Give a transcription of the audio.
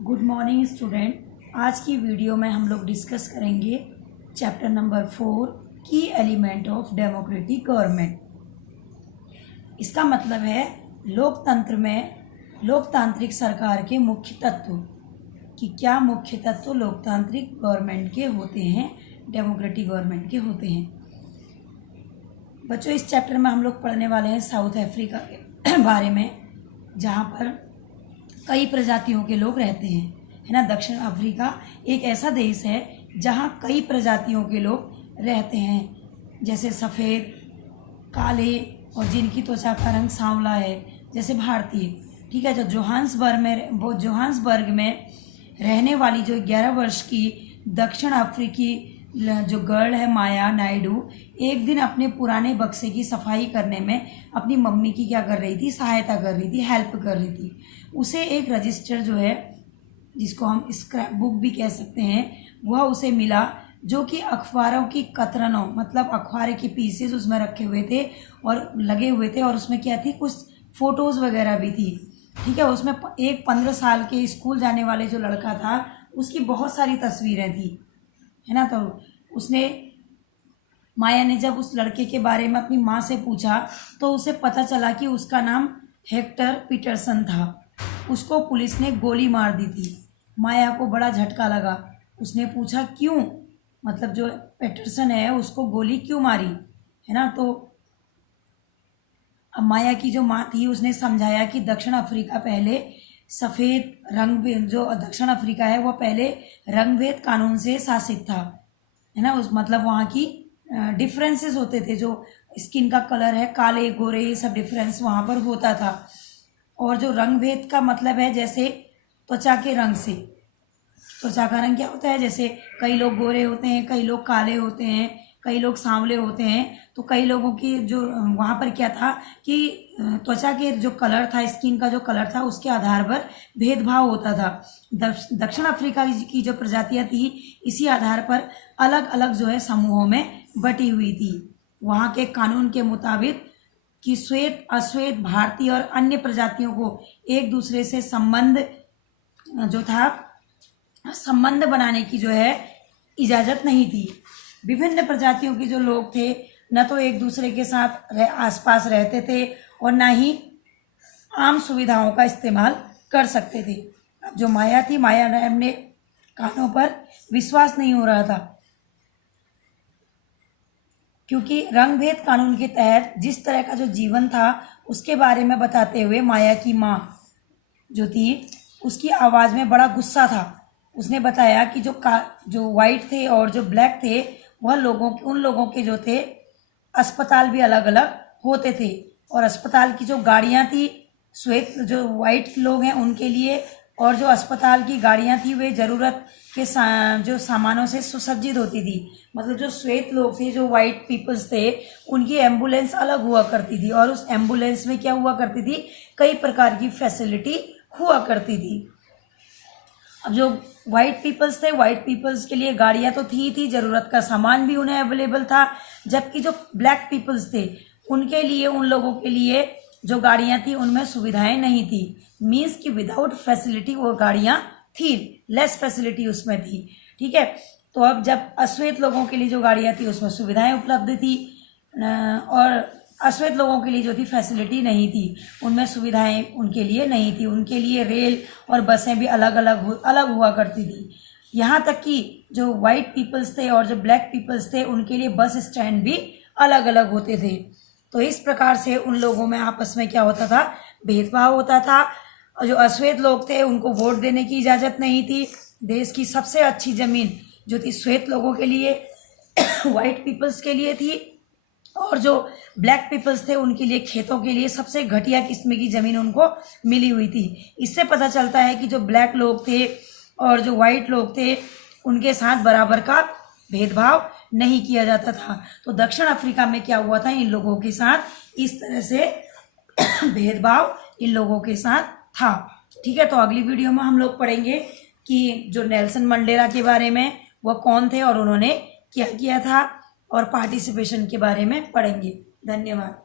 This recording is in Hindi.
Good morning student. आज की वीडियो में हम लोग डिस्कस करेंगे चैप्टर नंबर 4 की एलिमेंट ऑफ डेमोक्रेटिक गवर्नमेंट। इसका मतलब है लोकतंत्र में लोकतांत्रिक सरकार के मुख्य तत्व कि क्या मुख्य तत्व लोकतांत्रिक गवर्नमेंट के होते हैं, डेमोक्रेटिक गवर्नमेंट के होते हैं। बच्चों, इस चैप्टर में हम लोग पढ़ने वाले हैं साउथ अफ्रीका के बारे में, जहाँ पर कई प्रजातियों के लोग रहते हैं, है ना। दक्षिण अफ्रीका एक ऐसा देश है जहाँ कई प्रजातियों के लोग रहते हैं, जैसे सफ़ेद, काले और जिनकी त्वचा का रंग सांवला है, जैसे भारतीय। ठीक है। जो जोहान्सबर्ग में रहने वाली जो 11 वर्ष की दक्षिण अफ्रीकी जो गर्ल है माया नायडू, एक दिन अपने पुराने बक्से की सफाई करने में अपनी मम्मी की क्या कर रही थी, सहायता कर रही थी, हेल्प कर रही थी। उसे एक रजिस्टर जो है, जिसको हम स्क्रैप बुक भी कह सकते हैं, वह उसे मिला, जो कि अखबारों की कतरनों, मतलब अखबार के पीसेस उसमें रखे हुए थे और लगे हुए थे, और उसमें क्या थी, कुछ फ़ोटोज़ वगैरह भी थी। ठीक है। उसमें एक 15 साल के स्कूल जाने वाले जो लड़का था, उसकी बहुत सारी तस्वीरें थी, है ना। तो उसने, माया ने जब उस लड़के के बारे में अपनी माँ से पूछा तो उसे पता चला कि उसका नाम हेक्टर पीटरसन था। उसको पुलिस ने गोली मार दी थी। माया को बड़ा झटका लगा। उसने पूछा क्यों, मतलब जो पीटरसन है उसको गोली क्यों मारी, है ना। तो अब माया की जो माँ थी उसने समझाया कि दक्षिण अफ्रीका पहले सफ़ेद रंग, जो दक्षिण अफ्रीका है वह पहले रंगभेद कानून से शासित था, है ना। उस मतलब वहाँ की डिफरेंसेस होते थे, जो स्किन का कलर है, काले गोरे, ये सब डिफरेंस वहाँ पर होता था। और जो रंगभेद का मतलब है, जैसे त्वचा के रंग से, त्वचा का रंग क्या होता है, जैसे कई लोग गोरे होते हैं, कई लोग काले होते हैं, कई लोग सांवले होते हैं। तो कई लोगों की जो वहाँ पर क्या था कि त्वचा के जो कलर था, स्किन का जो कलर था, उसके आधार पर भेदभाव होता था। दक्षिण अफ्रीका की जो प्रजातियाँ थी, इसी आधार पर अलग अलग जो है समूहों में बटी हुई थी। वहाँ के कानून के मुताबिक कि श्वेत, अश्वेत, भारतीय और अन्य प्रजातियों को एक दूसरे से संबंध बनाने की जो है इजाज़त नहीं थी। विभिन्न प्रजातियों के जो लोग थे, न तो एक दूसरे के साथ आसपास रहते थे और न ही आम सुविधाओं का इस्तेमाल कर सकते थे। अब जो माया थी, माया ने अपने कानों पर विश्वास नहीं हो रहा था, क्योंकि रंगभेद कानून के तहत जिस तरह का जो जीवन था उसके बारे में बताते हुए माया की माँ जो थी, उसकी आवाज़ में बड़ा गुस्सा था। उसने बताया कि जो वाइट थे और जो ब्लैक थे, वह उन लोगों के जो थे अस्पताल भी अलग अलग होते थे, और अस्पताल की जो गाड़ियाँ थी, श्वेत जो वाइट लोग हैं उनके लिए, और जो अस्पताल की गाड़ियाँ थी वे ज़रूरत के जो सामानों से सुसज्जित होती थी। मतलब जो श्वेत लोग थे, जो वाइट पीपल्स थे, उनकी एम्बुलेंस अलग हुआ करती थी, और उस एम्बुलेंस में क्या हुआ करती थी, कई प्रकार की फैसिलिटी हुआ करती थी। अब जो वाइट पीपल्स थे, वाइट पीपल्स के लिए गाड़ियाँ तो थी, ज़रूरत का सामान भी उन्हें अवेलेबल था। जबकि जो ब्लैक पीपल्स थे, उनके लिए, उन लोगों के लिए जो गाड़ियाँ थी उनमें सुविधाएं नहीं थी। मीन्स कि विदाउट फैसिलिटी वो गाड़ियाँ थी, लेस फैसिलिटी उसमें थी। ठीक है। तो अब जब अश्वेत लोगों के लिए जो गाड़ियाँ थी उसमें सुविधाएं उपलब्ध थी, और अश्वेत लोगों के लिए जो थी फैसिलिटी नहीं थी, उनमें सुविधाएं उनके लिए नहीं थी। उनके लिए रेल और बसें भी अलग अलग हुआ करती थी। यहाँ तक कि जो वाइट पीपल्स थे और जो ब्लैक पीपल्स थे, उनके लिए बस स्टैंड भी अलग अलग होते थे। तो इस प्रकार से उन लोगों में आपस में क्या होता था, भेदभाव होता था। और जो अश्वेत लोग थे उनको वोट देने की इजाज़त नहीं थी। देश की सबसे अच्छी ज़मीन जो थी श्वेत लोगों के लिए, वाइट पीपल्स के लिए थी, और जो ब्लैक पीपल्स थे उनके लिए, खेतों के लिए सबसे घटिया किस्म की ज़मीन उनको मिली हुई थी। इससे पता चलता है कि जो ब्लैक लोग थे और जो वाइट लोग थे, उनके साथ बराबर का भेदभाव नहीं किया जाता था। तो दक्षिण अफ्रीका में क्या हुआ था, इन लोगों के साथ इस तरह से भेदभाव इन लोगों के साथ था। ठीक है। तो अगली वीडियो में हम लोग पढ़ेंगे कि जो नेल्सन मंडेला के बारे में, वह कौन थे और उन्होंने क्या किया था, और पार्टिसिपेशन के बारे में पढ़ेंगे। धन्यवाद।